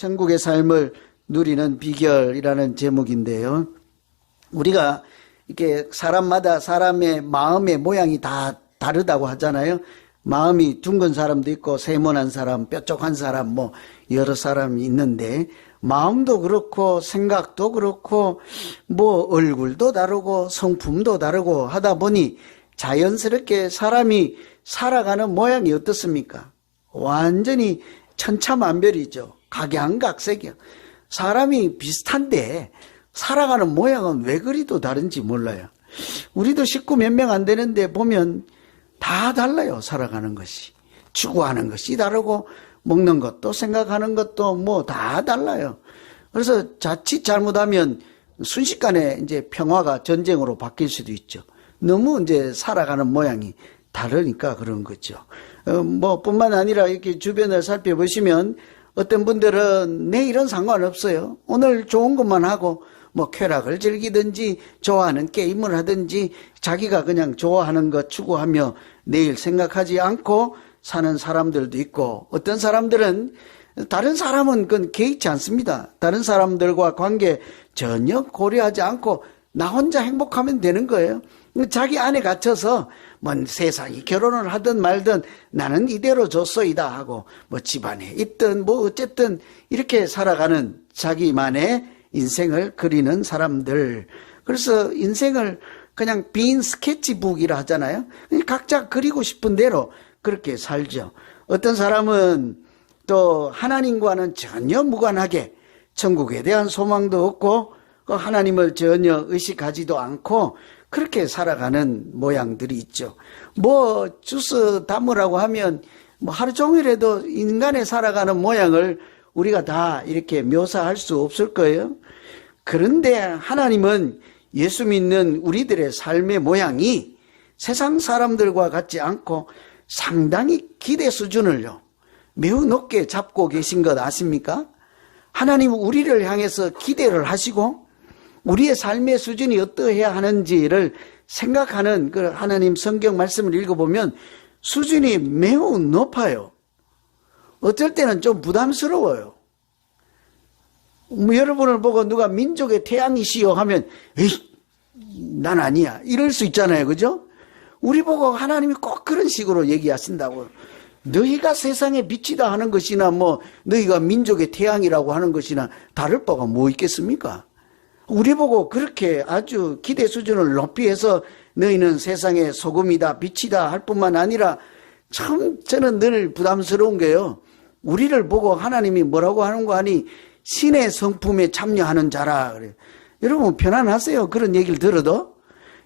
천국의 삶을 누리는 비결이라는 제목인데요. 우리가 이렇게 사람마다 사람의 마음의 모양이 다 다르다고 하잖아요. 마음이 둥근 사람도 있고 세모난 사람, 뾰족한 사람, 뭐 여러 사람이 있는데 마음도 그렇고 생각도 그렇고 뭐 얼굴도 다르고 성품도 다르고 하다 보니 자연스럽게 사람이 살아가는 모양이 어떻습니까? 완전히 천차만별이죠. 각양각색이요. 사람이 비슷한데 살아가는 모양은 왜 그리도 다른지 몰라요. 우리도 식구 몇 명 안 되는데 보면 다 달라요. 살아가는 것이. 추구하는 것이 다르고 먹는 것도 생각하는 것도 뭐 다 달라요. 그래서 자칫 잘못하면 순식간에 이제 평화가 전쟁으로 바뀔 수도 있죠. 너무 이제 살아가는 모양이 다르니까 그런 거죠. 어, 뭐 뿐만 아니라 이렇게 주변을 살펴보시면 어떤 분들은 내일은 상관없어요. 오늘 좋은 것만 하고 뭐 쾌락을 즐기든지 좋아하는 게임을 하든지 자기가 그냥 좋아하는 것 추구하며 내일 생각하지 않고 사는 사람들도 있고 어떤 사람들은 다른 사람은 그건 개의치 않습니다. 다른 사람들과 관계 전혀 고려하지 않고 나 혼자 행복하면 되는 거예요. 자기 안에 갇혀서 뭔 세상이 결혼을 하든 말든 나는 이대로 줬소이다 하고 뭐 집안에 있든 뭐 어쨌든 이렇게 살아가는 자기만의 인생을 그리는 사람들. 그래서 인생을 그냥 빈 스케치북이라 하잖아요. 각자 그리고 싶은 대로 그렇게 살죠. 어떤 사람은 또 하나님과는 전혀 무관하게 천국에 대한 소망도 없고 그 하나님을 전혀 의식하지도 않고 그렇게 살아가는 모양들이 있죠. 뭐 주스 담으라고 하면 뭐 하루 종일 해도 인간의 살아가는 모양을 우리가 다 이렇게 묘사할 수 없을 거예요. 그런데 하나님은 예수 믿는 우리들의 삶의 모양이 세상 사람들과 같지 않고 상당히 기대 수준을요. 매우 높게 잡고 계신 것 아십니까? 하나님 우리를 향해서 기대를 하시고 우리의 삶의 수준이 어떠해야 하는지를 생각하는 그 하나님 성경 말씀을 읽어보면 수준이 매우 높아요. 어쩔 때는 좀 부담스러워요. 뭐 여러분을 보고 누가 민족의 태양이시여 하면 에이 난 아니야. 이럴 수 있잖아요. 그죠? 우리 보고 하나님이 꼭 그런 식으로 얘기하신다고. 너희가 세상의 빛이다 하는 것이나 뭐 너희가 민족의 태양이라고 하는 것이나 다를 바가 뭐 있겠습니까 우리 보고 그렇게 아주 기대 수준을 높이 해서 너희는 세상의 소금이다 빛이다 할 뿐만 아니라 참 저는 늘 부담스러운 게요 우리를 보고 하나님이 뭐라고 하는 거 아니 신의 성품에 참여하는 자라 그래. 여러분 편안하세요. 그런 얘기를 들어도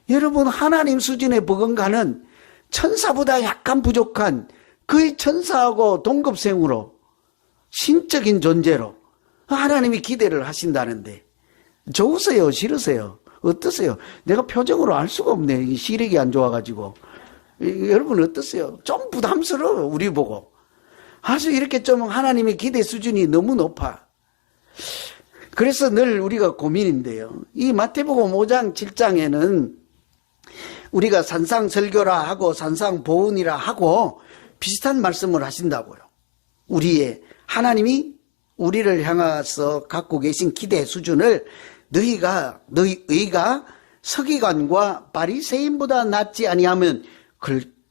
여러분 하나님 수준의 버금가는 천사보다 약간 부족한 그의 천사하고 동급생으로 신적인 존재로 하나님이 기대를 하신다는데 좋으세요? 싫으세요? 어떠세요? 내가 표정으로 알 수가 없네. 시력이 안 좋아가지고. 여러분 어떠세요? 좀 부담스러워 우리 보고. 아주 이렇게 좀 하나님의 기대 수준이 너무 높아. 그래서 늘 우리가 고민인데요. 이 마태복음 5장 7장에는 우리가 산상설교라 하고 산상보훈이라 하고 비슷한 말씀을 하신다고요. 우리의 하나님이 우리를 향해서 갖고 계신 기대 수준을 너희가 너희가 서기관과 바리새인보다 낫지 아니하면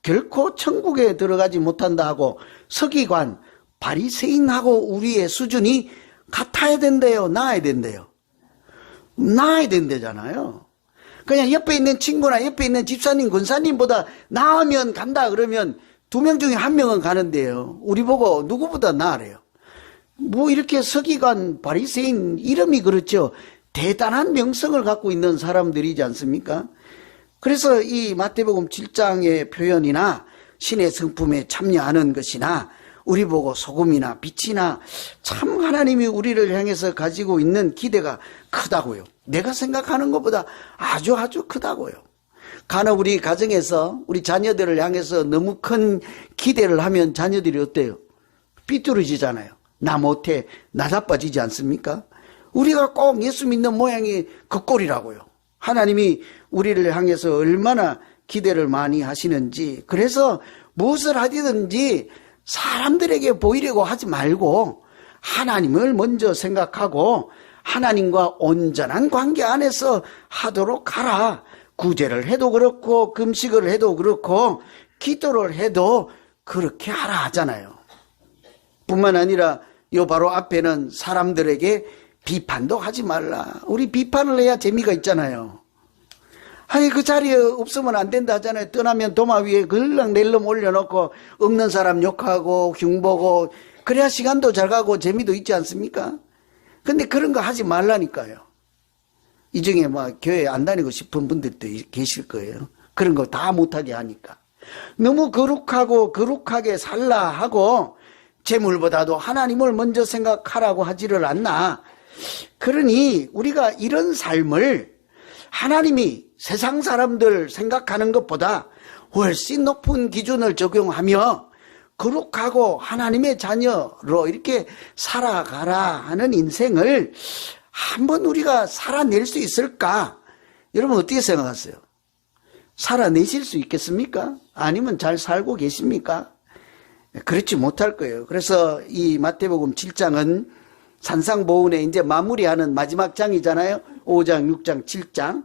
결코 천국에 들어가지 못한다 하고 서기관 바리새인하고 우리의 수준이 같아야 된대요. 나아야 된대요. 나아야 된대잖아요. 그냥 옆에 있는 친구나 옆에 있는 집사님, 군사님보다 나으면 간다 그러면 두 명 중에 한 명은 가는데요. 우리 보고 누구보다 나으래요. 뭐 이렇게 서기관 바리새인 이름이 그렇죠. 대단한 명성을 갖고 있는 사람들이지 않습니까? 그래서 이 마태복음 7장의 표현이나 신의 성품에 참여하는 것이나 우리 보고 소금이나 빛이나 참 하나님이 우리를 향해서 가지고 있는 기대가 크다고요. 내가 생각하는 것보다 아주 아주 크다고요. 간혹 우리 가정에서 우리 자녀들을 향해서 너무 큰 기대를 하면 자녀들이 어때요? 삐뚤어지잖아요. 나 못해, 나 나빠지지 않습니까? 우리가 꼭 예수 믿는 모양이 그 꼴이라고요. 하나님이 우리를 향해서 얼마나 기대를 많이 하시는지, 그래서 무엇을 하든지 사람들에게 보이려고 하지 말고 하나님을 먼저 생각하고 하나님과 온전한 관계 안에서 하도록 하라. 구제를 해도 그렇고 금식을 해도 그렇고 기도를 해도 그렇게 하라 하잖아요. 뿐만 아니라 요 바로 앞에는 사람들에게 비판도 하지 말라. 우리 비판을 해야 재미가 있잖아요. 아니 그 자리에 없으면 안 된다 하잖아요. 떠나면 도마 위에 글렁 낼름 올려놓고 없는 사람 욕하고 흉보고 그래야 시간도 잘 가고 재미도 있지 않습니까? 근데 그런 거 하지 말라니까요. 이 중에 막 교회 안 다니고 싶은 분들도 계실 거예요. 그런 거 다 못하게 하니까. 너무 거룩하고 거룩하게 살라 하고 재물보다도 하나님을 먼저 생각하라고 하지를 않나. 그러니 우리가 이런 삶을 하나님이 세상 사람들 생각하는 것보다 훨씬 높은 기준을 적용하며 거룩하고 하나님의 자녀로 이렇게 살아가라 하는 인생을 한번 우리가 살아낼 수 있을까? 여러분 어떻게 생각하세요? 살아내실 수 있겠습니까? 아니면 잘 살고 계십니까? 그렇지 못할 거예요. 그래서 이 마태복음 7장은 산상보훈에 이제 마무리하는 마지막 장이잖아요. 5장, 6장, 7장.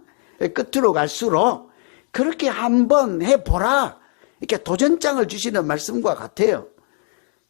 끝으로 갈수록 그렇게 한번 해보라. 이렇게 도전장을 주시는 말씀과 같아요.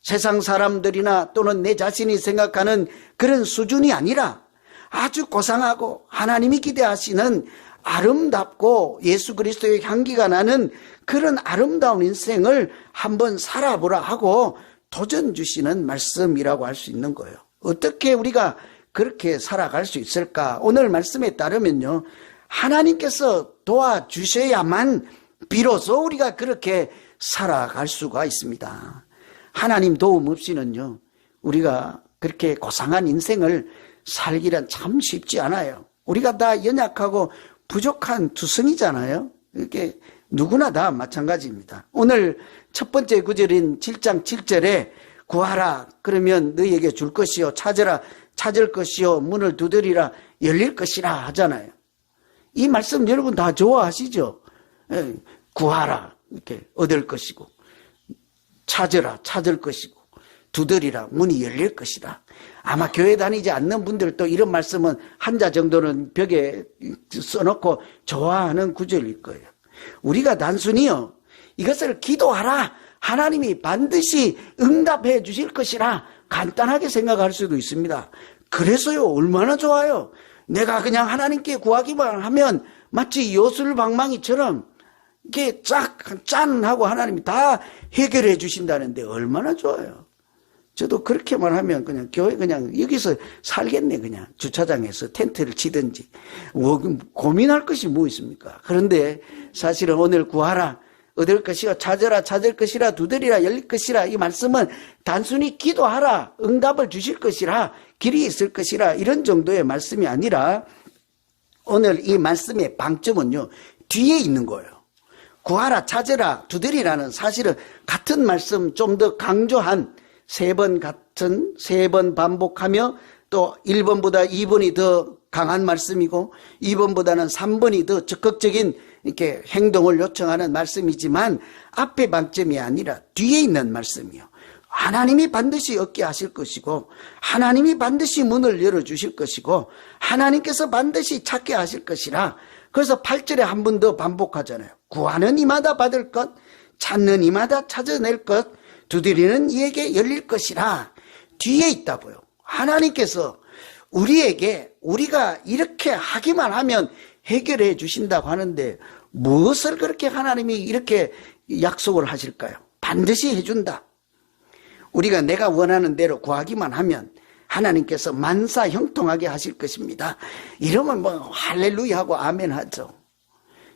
세상 사람들이나 또는 내 자신이 생각하는 그런 수준이 아니라 아주 고상하고 하나님이 기대하시는 아름답고 예수 그리스도의 향기가 나는 그런 아름다운 인생을 한번 살아보라 하고 도전 주시는 말씀이라고 할 수 있는 거예요. 어떻게 우리가 그렇게 살아갈 수 있을까? 오늘 말씀에 따르면요. 하나님께서 도와주셔야만 비로소 우리가 그렇게 살아갈 수가 있습니다. 하나님 도움 없이는요, 우리가 그렇게 고상한 인생을 살기란 참 쉽지 않아요. 우리가 다 연약하고 부족한 두성이잖아요. 이렇게 누구나 다 마찬가지입니다. 오늘 첫 번째 구절인 7장 7절에 구하라. 그러면 너희에게 줄 것이요. 찾으라. 찾을 것이요. 문을 두드리라. 열릴 것이라 하잖아요. 이 말씀 여러분 다 좋아하시죠? 예, 구하라. 이렇게 얻을 것이고 찾으라. 찾을 것이고 두드리라. 문이 열릴 것이다. 아마 교회 다니지 않는 분들도 이런 말씀은 한자 정도는 벽에 써놓고 좋아하는 구절일 거예요. 우리가 단순히요 이것을 기도하라 하나님이 반드시 응답해 주실 것이라 간단하게 생각할 수도 있습니다. 그래서요 얼마나 좋아요. 내가 그냥 하나님께 구하기만 하면 마치 요술방망이처럼 이렇게 쫙, 짠 하고 하나님이 다 해결해 주신다는데 얼마나 좋아요. 저도 그렇게만 하면 그냥 교회 그냥 여기서 살겠네, 그냥. 주차장에서 텐트를 치든지. 뭐, 고민할 것이 뭐 있습니까? 그런데 사실은 오늘 구하라. 얻을 것이요. 찾으라, 찾을 것이라, 두드리라, 열릴 것이라. 이 말씀은 단순히 기도하라. 응답을 주실 것이라. 길이 있을 것이라. 이런 정도의 말씀이 아니라 오늘 이 말씀의 방점은요. 뒤에 있는 거예요. 구하라, 찾으라, 두드리라는 사실은 같은 말씀 좀 더 강조한 세 번 같은 세 번 반복하며 또 1번보다 2번이 더 강한 말씀이고 2번보다는 3번이 더 적극적인 이렇게 행동을 요청하는 말씀이지만 앞에 방점이 아니라 뒤에 있는 말씀이요. 하나님이 반드시 얻게 하실 것이고 하나님이 반드시 문을 열어 주실 것이고 하나님께서 반드시 찾게 하실 것이라 그래서 8절에 한 번 더 반복하잖아요. 구하는 이마다 받을 것, 찾는 이마다 찾아낼 것, 두드리는 이에게 열릴 것이라 뒤에 있다고요. 하나님께서 우리에게 우리가 이렇게 하기만 하면 해결해 주신다고 하는데 무엇을 그렇게 하나님이 이렇게 약속을 하실까요? 반드시 해준다. 우리가 내가 원하는 대로 구하기만 하면 하나님께서 만사 형통하게 하실 것입니다. 이러면 뭐 할렐루야 하고 아멘 하죠.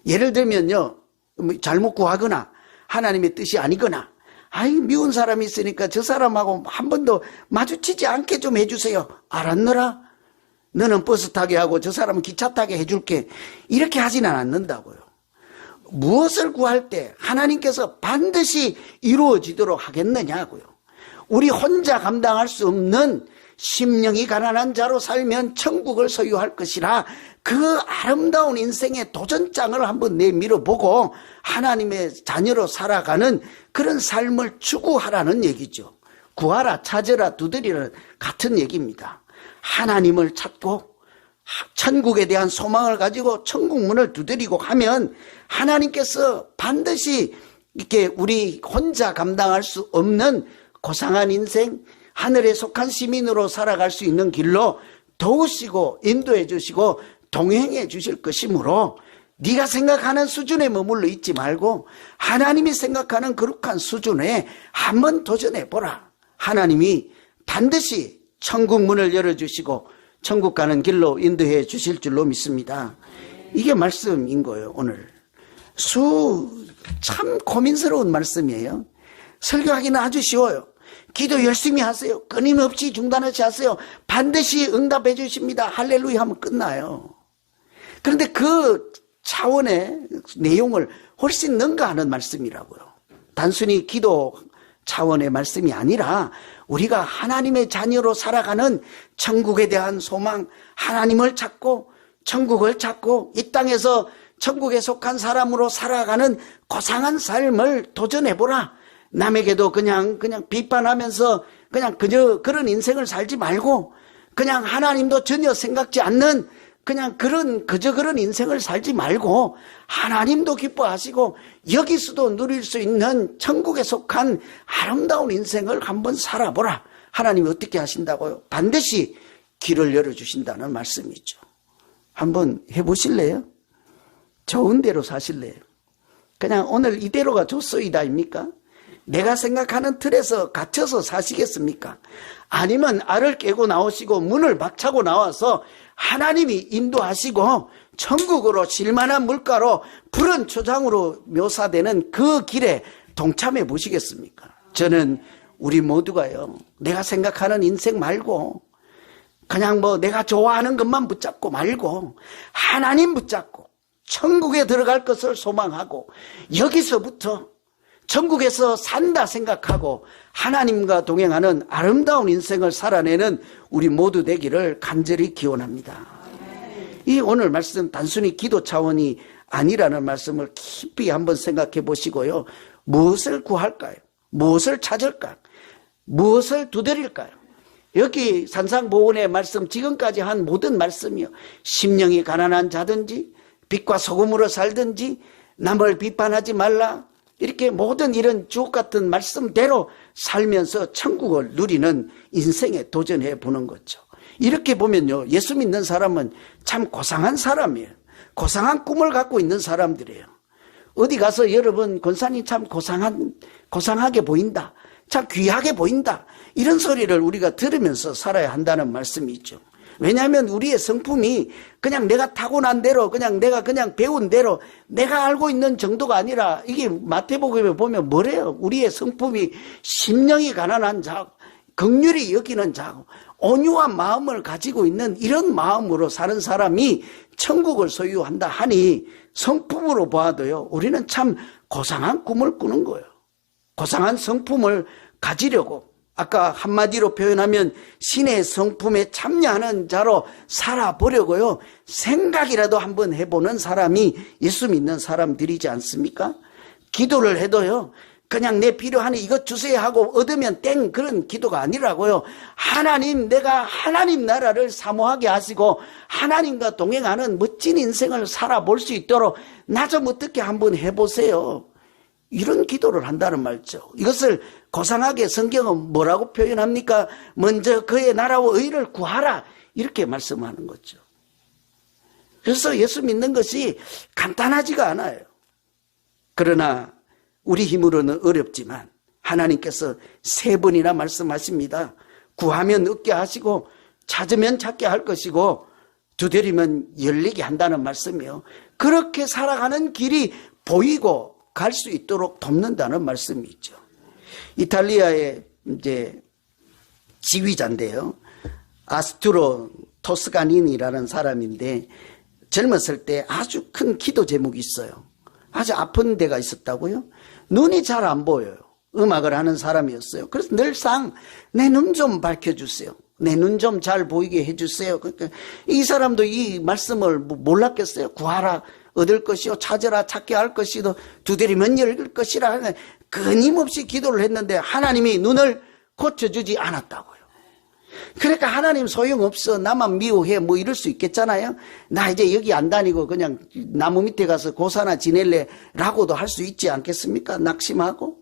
예를 들면요. 뭐 잘못 구하거나 하나님의 뜻이 아니거나 아이 미운 사람이 있으니까 저 사람하고 한 번도 마주치지 않게 좀 해주세요. 알았느라? 너는 버스 타게 하고 저 사람은 기차 타게 해줄게. 이렇게 하지는 않는다고요. 무엇을 구할 때 하나님께서 반드시 이루어지도록 하겠느냐고요. 우리 혼자 감당할 수 없는 심령이 가난한 자로 살면 천국을 소유할 것이라 그 아름다운 인생의 도전장을 한번 내밀어 보고 하나님의 자녀로 살아가는 그런 삶을 추구하라는 얘기죠. 구하라, 찾으라, 두드리라 같은 얘기입니다. 하나님을 찾고 천국에 대한 소망을 가지고 천국 문을 두드리고 하면 하나님께서 반드시 이렇게 우리 혼자 감당할 수 없는 고상한 인생, 하늘에 속한 시민으로 살아갈 수 있는 길로 도우시고 인도해 주시고 동행해 주실 것이므로 네가 생각하는 수준에 머물러 있지 말고 하나님이 생각하는 거룩한 수준에 한번 도전해 보라. 하나님이 반드시 천국 문을 열어 주시고 천국 가는 길로 인도해 주실 줄로 믿습니다. 이게 말씀인 거예요, 오늘. 수 참 고민스러운 말씀이에요. 설교하기는 아주 쉬워요. 기도 열심히 하세요. 끊임없이 중단하지 하세요. 반드시 응답해 주십니다. 할렐루야 하면 끝나요. 그런데 그 차원의 내용을 훨씬 능가하는 말씀이라고요. 단순히 기도 차원의 말씀이 아니라 우리가 하나님의 자녀로 살아가는 천국에 대한 소망, 하나님을 찾고 천국을 찾고 이 땅에서 천국에 속한 사람으로 살아가는 고상한 삶을 도전해보라. 남에게도 그냥, 그냥 비판하면서 그냥 그저 그런 인생을 살지 말고 그냥 하나님도 전혀 생각지 않는 그냥 그런, 그저 그런 인생을 살지 말고 하나님도 기뻐하시고 여기서도 누릴 수 있는 천국에 속한 아름다운 인생을 한번 살아보라. 하나님이 어떻게 하신다고요? 반드시 길을 열어주신다는 말씀이죠. 한번 해보실래요? 좋은 대로 사실래요? 그냥 오늘 이대로가 좋소이다입니까? 내가 생각하는 틀에서 갇혀서 사시겠습니까? 아니면 알을 깨고 나오시고 문을 박차고 나와서 하나님이 인도하시고 천국으로 실만한 물가로 푸른 초장으로 묘사되는 그 길에 동참해 보시겠습니까? 저는 우리 모두가요, 내가 생각하는 인생 말고 그냥 뭐 내가 좋아하는 것만 붙잡고 말고 하나님 붙잡고 천국에 들어갈 것을 소망하고 여기서부터 천국에서 산다 생각하고 하나님과 동행하는 아름다운 인생을 살아내는 우리 모두 되기를 간절히 기원합니다. 이 오늘 말씀 단순히 기도 차원이 아니라는 말씀을 깊이 한번 생각해 보시고요. 무엇을 구할까요? 무엇을 찾을까요? 무엇을 두드릴까요? 여기 산상보훈의 말씀 지금까지 한 모든 말씀이요. 심령이 가난한 자든지 빛과 소금으로 살든지 남을 비판하지 말라. 이렇게 모든 이런 주옥 같은 말씀대로 살면서 천국을 누리는 인생에 도전해 보는 거죠. 이렇게 보면요. 예수 믿는 사람은 참 고상한 사람이에요. 고상한 꿈을 갖고 있는 사람들이에요. 어디 가서 여러분 권사님 참 고상한 고상하게 보인다. 참 귀하게 보인다. 이런 소리를 우리가 들으면서 살아야 한다는 말씀이죠. 왜냐하면 우리의 성품이 그냥 내가 타고난 대로 그냥 내가 그냥 배운 대로 내가 알고 있는 정도가 아니라 이게 마태복음에 보면 뭐래요? 우리의 성품이 심령이 가난한 자, 극률이 여기는 자고 온유한 마음을 가지고 있는 이런 마음으로 사는 사람이 천국을 소유한다 하니 성품으로 봐도요. 우리는 참 고상한 꿈을 꾸는 거예요. 고상한 성품을 가지려고 아까 한마디로 표현하면 신의 성품에 참여하는 자로 살아보려고요. 생각이라도 한번 해보는 사람이 예수 믿는 사람들이지 않습니까? 기도를 해도요. 그냥 내 필요하니 이것 주세요 하고 얻으면 땡 그런 기도가 아니라고요. 하나님 내가 하나님 나라를 사모하게 하시고 하나님과 동행하는 멋진 인생을 살아볼 수 있도록 나 좀 어떻게 한번 해보세요. 이런 기도를 한다는 말이죠. 이것을 고상하게 성경은 뭐라고 표현합니까? 먼저 그의 나라와 의를 구하라. 이렇게 말씀하는 거죠. 그래서 예수 믿는 것이 간단하지가 않아요. 그러나 우리 힘으로는 어렵지만 하나님께서 세 번이나 말씀하십니다. 구하면 얻게 하시고 찾으면 찾게 할 것이고 두드리면 열리게 한다는 말씀이요. 그렇게 살아가는 길이 보이고 갈 수 있도록 돕는다는 말씀이 있죠. 이탈리아의 이제 지휘자인데요. 아스투로 토스카닌이라는 사람인데 젊었을 때 아주 큰 기도 제목이 있어요. 아주 아픈 데가 있었다고요. 눈이 잘 안 보여요. 음악을 하는 사람이었어요. 그래서 늘상 내 눈 좀 밝혀주세요. 내 눈 좀 잘 보이게 해주세요. 그러니까 이 사람도 이 말씀을 뭐 몰랐겠어요. 구하라, 얻을 것이요. 찾으라, 찾게 할 것이요. 두드리면 열릴 것이라. 끊임없이 기도를 했는데 하나님이 눈을 고쳐주지 않았다고요. 그러니까 하나님 소용없어. 나만 미워해. 뭐 이럴 수 있겠잖아요. 나 이제 여기 안 다니고 그냥 나무 밑에 가서 고사나 지낼래. 라고도 할 수 있지 않겠습니까? 낙심하고.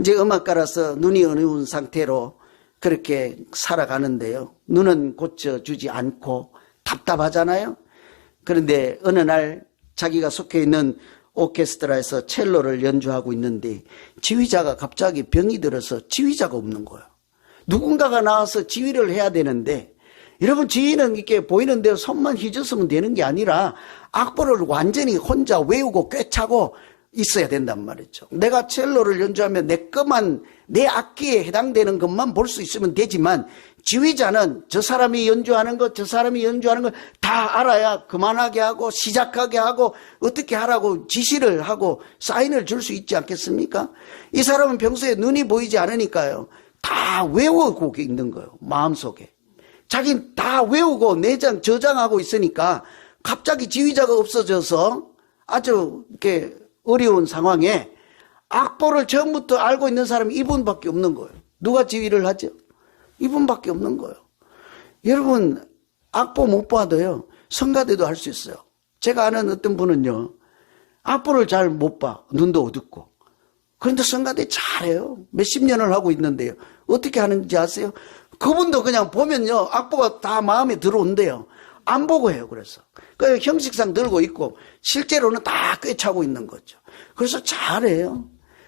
이제 음악가라서 눈이 어두운 상태로 그렇게 살아가는데요. 눈은 고쳐주지 않고 답답하잖아요. 그런데 어느 날 자기가 속해 있는 오케스트라에서 첼로를 연주하고 있는데 지휘자가 갑자기 병이 들어서 지휘자가 없는 거예요. 누군가가 나와서 지휘를 해야 되는데 여러분 지휘는 이렇게 보이는 대로 손만 휘저으면 되는 게 아니라 악보를 완전히 혼자 외우고 꿰차고 있어야 된단 말이죠. 내가 첼로를 연주하면 내 것만 내 악기에 해당되는 것만 볼 수 있으면 되지만 지휘자는 저 사람이 연주하는 것, 저 사람이 연주하는 것다 알아야 그만하게 하고 시작하게 하고 어떻게 하라고 지시를 하고 사인을 줄 수 있지 않겠습니까? 이 사람은 평소에 눈이 보이지 않으니까요. 다 외우고 있는 거예요. 마음속에. 자기는 다 외우고 내장 저장하고 있으니까 갑자기 지휘자가 없어져서 아주 이렇게 어려운 상황에 악보를 처음부터 알고 있는 사람이 이분밖에 없는 거예요. 누가 지휘를 하죠? 이분밖에 없는 거예요. 여러분 악보 못 봐도요 성가대도 할 수 있어요. 제가 아는 어떤 분은요 악보를 잘 못 봐. 눈도 어둡고. 그런데 성가대 잘해요. 몇십 년을 하고 있는데요. 어떻게 하는지 아세요? 그분도 그냥 보면요 악보가 다 마음에 들어온대요. 안 보고 해요. 그래서 그 형식상 들고 있고 실제로는 다 꿰차고 있는 거죠. 그래서 잘해요.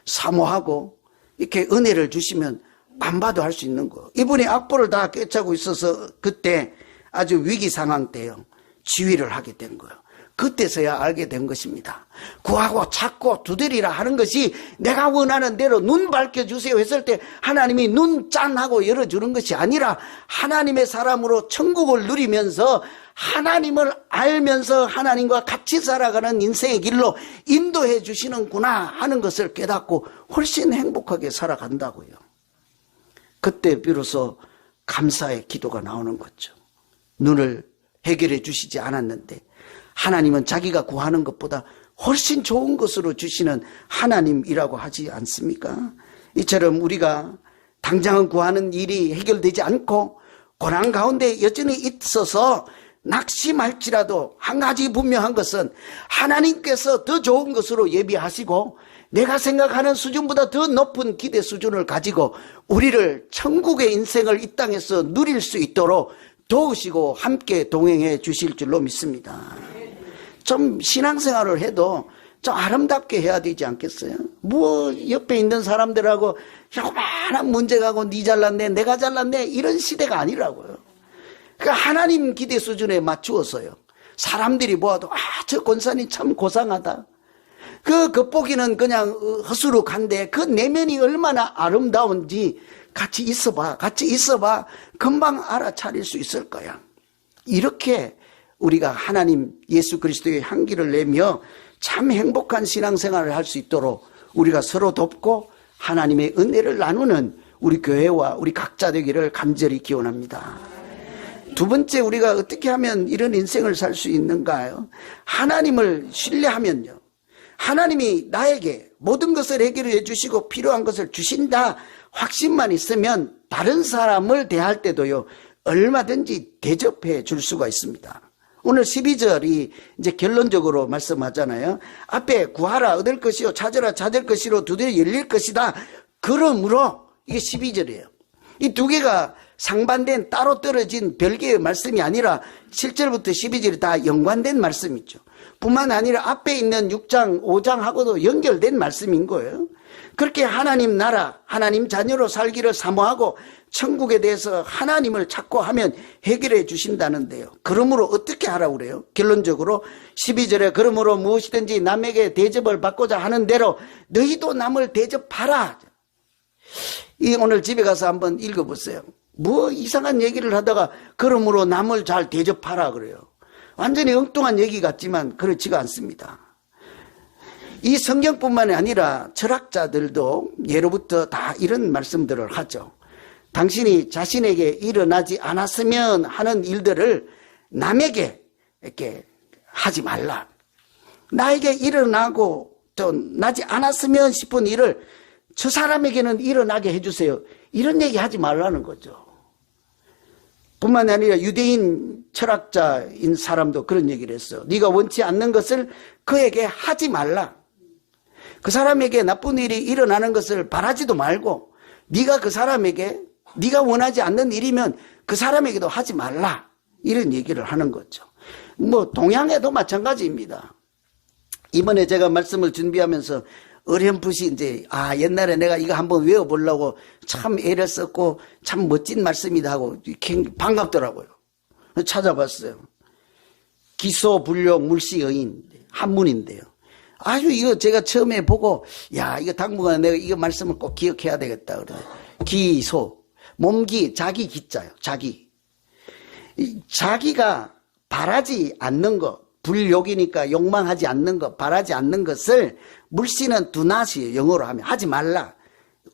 사모하고 이렇게 은혜를 주시면 안 봐도 할 수 있는 거. 이분이 악보를 다 꿰차고 있어서 그때 아주 위기 상황 때요. 지휘를 하게 된 거예요. 그때서야 알게 된 것입니다. 구하고 찾고 두드리라 하는 것이 내가 원하는 대로 눈 밝혀주세요 했을 때 하나님이 눈 짠 하고 열어주는 것이 아니라 하나님의 사람으로 천국을 누리면서 하나님을 알면서 하나님과 같이 살아가는 인생의 길로 인도해 주시는구나 하는 것을 깨닫고 훨씬 행복하게 살아간다고요. 그때 비로소 감사의 기도가 나오는 거죠. 눈을 해결해 주시지 않았는데 하나님은 자기가 구하는 것보다 훨씬 좋은 것으로 주시는 하나님이라고 하지 않습니까? 이처럼 우리가 당장은 구하는 일이 해결되지 않고 고난 가운데 여전히 있어서 낙심할지라도 한 가지 분명한 것은 하나님께서 더 좋은 것으로 예비하시고 내가 생각하는 수준보다 더 높은 기대 수준을 가지고 우리를 천국의 인생을 이 땅에서 누릴 수 있도록 도우시고 함께 동행해 주실 줄로 믿습니다. 좀 신앙생활을 해도 좀 아름답게 해야 되지 않겠어요? 뭐 옆에 있는 사람들하고 요만한 문제가고 니 잘났네 내가 잘났네 이런 시대가 아니라고요. 그 하나님 기대 수준에 맞추어서요. 사람들이 보아도 아 저 권사님 참 고상하다. 그 겉보기는 그냥 허수룩한데 그 내면이 얼마나 아름다운지 같이 있어봐 같이 있어봐 금방 알아차릴 수 있을 거야. 이렇게 우리가 하나님 예수 그리스도의 향기를 내며 참 행복한 신앙생활을 할 수 있도록 우리가 서로 돕고 하나님의 은혜를 나누는 우리 교회와 우리 각자 되기를 간절히 기원합니다. 두 번째 우리가 어떻게 하면 이런 인생을 살 수 있는가요? 하나님을 신뢰하면요. 하나님이 나에게 모든 것을 해결해 주시고 필요한 것을 주신다 확신만 있으면 다른 사람을 대할 때도요. 얼마든지 대접해 줄 수가 있습니다. 오늘 12절이 이제 결론적으로 말씀하잖아요. 앞에 구하라 얻을 것이요 찾으라 찾을 것이로 두드려 열릴 것이다. 그러므로 이게 12절이에요. 이 두 개가 상반된 따로 떨어진 별개의 말씀이 아니라 7절부터 12절이 다 연관된 말씀이죠. 뿐만 아니라 앞에 있는 6장, 5장하고도 연결된 말씀인 거예요. 그렇게 하나님 나라, 하나님 자녀로 살기를 사모하고 천국에 대해서 하나님을 찾고 하면 해결해 주신다는데요. 그러므로 어떻게 하라고 그래요? 결론적으로 12절에 그러므로 무엇이든지 남에게 대접을 받고자 하는 대로 너희도 남을 대접하라. 이 오늘 집에 가서 한번 읽어보세요. 뭐 이상한 얘기를 하다가 그러므로 남을 잘 대접하라 그래요. 완전히 엉뚱한 얘기 같지만 그렇지가 않습니다. 이 성경뿐만 아니라 철학자들도 예로부터 다 이런 말씀들을 하죠. 당신이 자신에게 일어나지 않았으면 하는 일들을 남에게 이렇게 하지 말라. 나에게 일어나고 또 나지 않았으면 싶은 일을 저 사람에게는 일어나게 해주세요. 이런 얘기 하지 말라는 거죠. 뿐만 아니라 유대인 철학자인 사람도 그런 얘기를 했어. 네가 원치 않는 것을 그에게 하지 말라. 그 사람에게 나쁜 일이 일어나는 것을 바라지도 말고 네가 그 사람에게 네가 원하지 않는 일이면 그 사람에게도 하지 말라. 이런 얘기를 하는 거죠. 뭐 동양에도 마찬가지입니다. 이번에 제가 말씀을 준비하면서 어렴풋이 이제 아 옛날에 내가 이거 한번 외워보려고 참 애를 썼고 참 멋진 말씀이다 하고 반갑더라고요. 찾아봤어요. 기소불용 물시의인 한문인데요. 아주 이거 제가 처음에 보고 야 이거 당분간 내가 이거 말씀을 꼭 기억해야 되겠다 그래. 기소 몸기 자기 기자요 자기 이 자기가 바라지 않는 것 불욕이니까 욕망하지 않는 것 바라지 않는 것을 물씨는 두나시 영어로 하면 하지 말라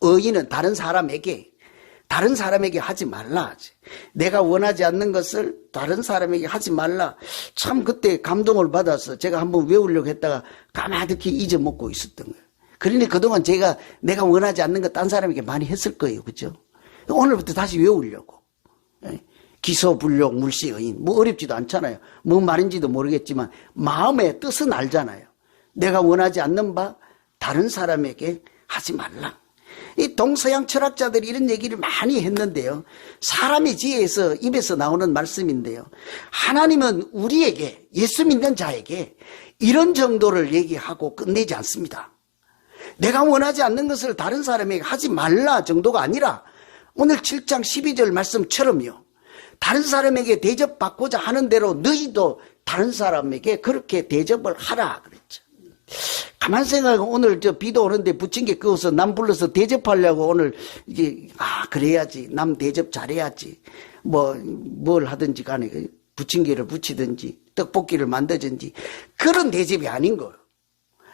의인은 다른 사람에게 다른 사람에게 하지 말라. 내가 원하지 않는 것을 다른 사람에게 하지 말라. 참 그때 감동을 받아서 제가 한번 외우려고 했다가 가마득히 잊어먹고 있었던 거예요. 그러니 그동안 제가 내가 원하지 않는 것 딴 사람에게 많이 했을 거예요. 그죠? 오늘부터 다시 외우려고. 예. 기소 불욕 물시 의인. 뭐 어렵지도 않잖아요. 뭔 말인지도 모르겠지만 마음의 뜻은 알잖아요. 내가 원하지 않는 바 다른 사람에게 하지 말라. 이 동서양 철학자들이 이런 얘기를 많이 했는데요. 사람의 지혜에서 입에서 나오는 말씀인데요. 하나님은 우리에게 예수 믿는 자에게 이런 정도를 얘기하고 끝내지 않습니다. 내가 원하지 않는 것을 다른 사람에게 하지 말라 정도가 아니라 오늘 7장 12절 말씀처럼요. 다른 사람에게 대접받고자 하는 대로 너희도 다른 사람에게 그렇게 대접을 하라. 가만 생각하면 오늘 저 비도 오는데 부침개 그어서 남 불러서 대접하려고 오늘 이게 아 그래야지 남 대접 잘해야지 뭐 뭘 하든지 간에 그 부침개를 붙이든지 떡볶이를 만들든지 그런 대접이 아닌 거예요.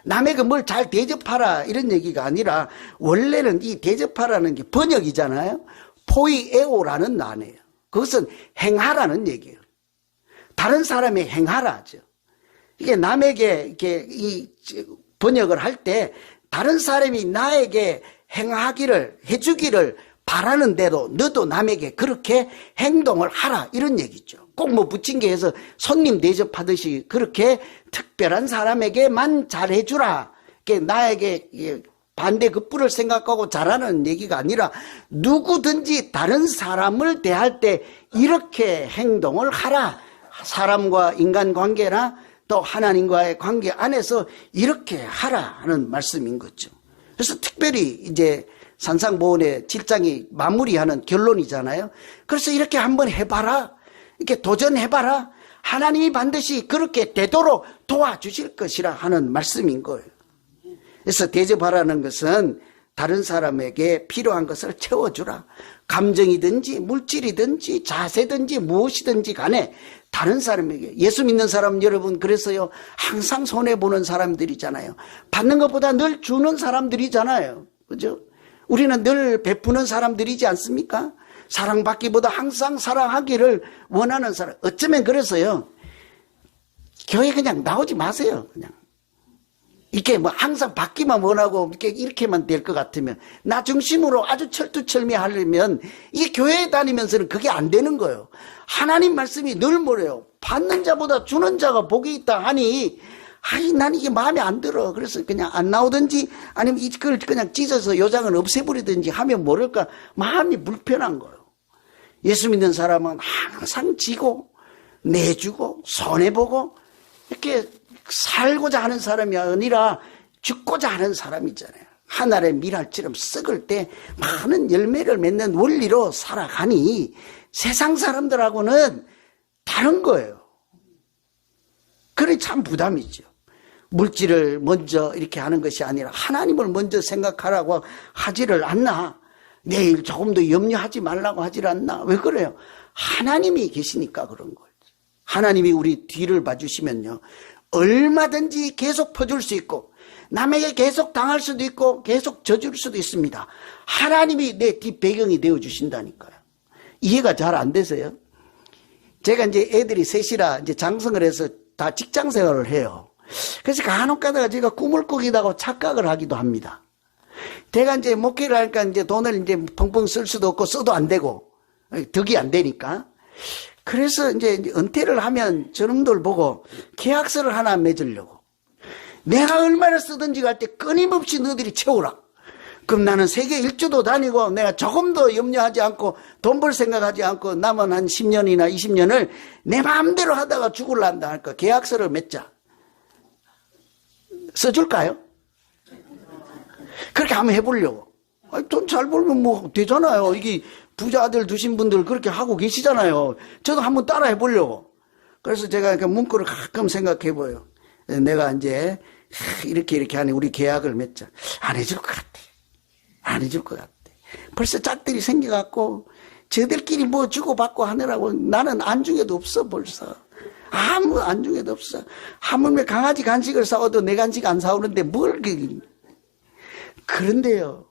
남에게 뭘 잘 대접하라 이런 얘기가 아니라 원래는 이 대접하라는 게 번역이잖아요. 포이에오라는 단어예요. 그것은 행하라는 얘기예요. 다른 사람의 행하라죠. 이게 남에게 이렇게 이 번역을 할 때 다른 사람이 나에게 행하기를 해주기를 바라는 대로 너도 남에게 그렇게 행동을 하라 이런 얘기죠. 꼭뭐 부침개에서 손님 대접하듯이 그렇게 특별한 사람에게만 잘해주라. 나에게 반대 급부를 생각하고 잘하는 얘기가 아니라 누구든지 다른 사람을 대할 때 이렇게 행동을 하라. 사람과 인간 관계나 또 하나님과의 관계 안에서 이렇게 하라 하는 말씀인 거죠. 그래서 특별히 이제 산상보훈의 7장이 마무리하는 결론이잖아요. 그래서 이렇게 한번 해봐라. 이렇게 도전해봐라. 하나님이 반드시 그렇게 되도록 도와주실 것이라 하는 말씀인 거예요. 그래서 대접하라는 것은 다른 사람에게 필요한 것을 채워주라. 감정이든지 물질이든지 자세든지 무엇이든지 간에 다른 사람에게 예수 믿는 사람 여러분 그래서요 항상 손해 보는 사람들이잖아요. 받는 것보다 늘 주는 사람들이잖아요. 그죠? 우리는 늘 베푸는 사람들이지 않습니까? 사랑받기보다 항상 사랑하기를 원하는 사람. 어쩌면 그래서요. 교회 그냥 나오지 마세요. 그냥. 이렇게 뭐 항상 받기만 원하고 이렇게 이렇게만 될 것 같으면 나 중심으로 아주 철두철미 하려면 이게 교회에 다니면서는 그게 안 되는 거예요. 하나님 말씀이 늘 뭐래요? 받는 자보다 주는 자가 복이 있다 하니 아니 난 이게 마음에 안 들어. 그래서 그냥 안 나오든지 아니면 이걸 그냥 찢어서 요장을 없애버리든지 하면 모를까 마음이 불편한 거예요. 예수 믿는 사람은 항상 지고 내주고 손해보고 이렇게 살고자 하는 사람이 아니라 죽고자 하는 사람이잖아요. 하늘의 미랄처럼 썩을 때 많은 열매를 맺는 원리로 살아가니 세상 사람들하고는 다른 거예요. 그래 참 부담이죠. 물질을 먼저 이렇게 하는 것이 아니라 하나님을 먼저 생각하라고 하지를 않나. 내일 조금 더 염려하지 말라고 하질 않나. 왜 그래요? 하나님이 계시니까 그런 거예요. 하나님이 우리 뒤를 봐주시면요. 얼마든지 계속 퍼줄 수 있고 남에게 계속 당할 수도 있고 계속 져줄 수도 있습니다. 하나님이 내 뒷배경이 되어 주신다니까요. 이해가 잘 안 되세요? 제가 이제 애들이 셋이라 이제 장성을 해서 다 직장 생활을 해요. 그래서 간혹 가다가 제가 꿈을 꾸기다고 착각을 하기도 합니다. 제가 이제 목회를 하니까 이제 돈을 이제 펑펑 쓸 수도 없고 써도 안 되고 덕이 안 되니까 그래서 이제 은퇴를 하면 저놈들 보고 계약서를 하나 맺으려고. 내가 얼마나 쓰든지 갈 때 끊임없이 너희들이 채우라. 그럼 나는 세계 일주도 다니고 내가 조금도 염려하지 않고 돈 벌 생각하지 않고 남은 한 10년이나 20년을 내 마음대로 하다가 죽을란다 할까. 계약서를 맺자. 써줄까요? 그렇게 한번 해보려고. 돈 잘 벌면 뭐 되잖아요. 이게 부자 아들 두신 분들 그렇게 하고 계시잖아요. 저도 한번 따라 해보려고. 그래서 제가 그 문구를 가끔 생각해 보여. 내가 이제 이렇게 이렇게 하니 우리 계약을 맺자. 안 해줄 것 같아. 안 해줄 것 같아. 벌써 짝들이 생겨갖고 저들끼리 뭐 주고받고 하느라고 나는 안중에도 없어 벌써. 아무 안중에도 없어. 하물며 강아지 간식을 사와도 내 간식 안 사오는데 뭘 그. 그런데요.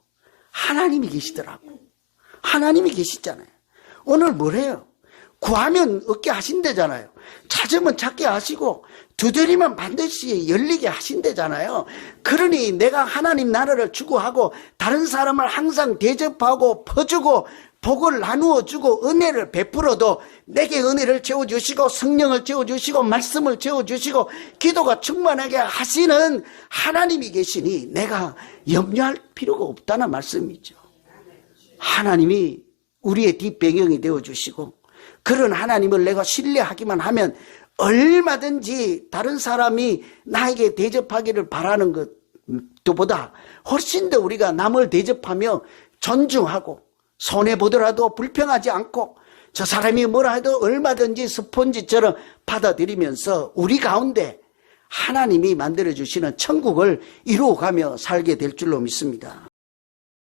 하나님이 계시더라고. 하나님이 계시잖아요. 오늘 뭐래요? 구하면 얻게 하신대잖아요. 찾으면 찾게 하시고 두드리면 반드시 열리게 하신대잖아요. 그러니 내가 하나님 나라를 추구하고 다른 사람을 항상 대접하고 퍼주고 복을 나누어 주고 은혜를 베풀어도 내게 은혜를 채워 주시고 성령을 채워 주시고 말씀을 채워 주시고 기도가 충만하게 하시는 하나님이 계시니 내가 염려할 필요가 없다는 말씀이죠. 하나님이 우리의 뒷배경이 되어 주시고 그런 하나님을 내가 신뢰하기만 하면 얼마든지 다른 사람이 나에게 대접하기를 바라는 것보다 훨씬 더 우리가 남을 대접하며 존중하고 손해보더라도 불평하지 않고 저 사람이 뭐라 해도 얼마든지 스폰지처럼 받아들이면서 우리 가운데 하나님이 만들어주시는 천국을 이루어가며 살게 될 줄로 믿습니다.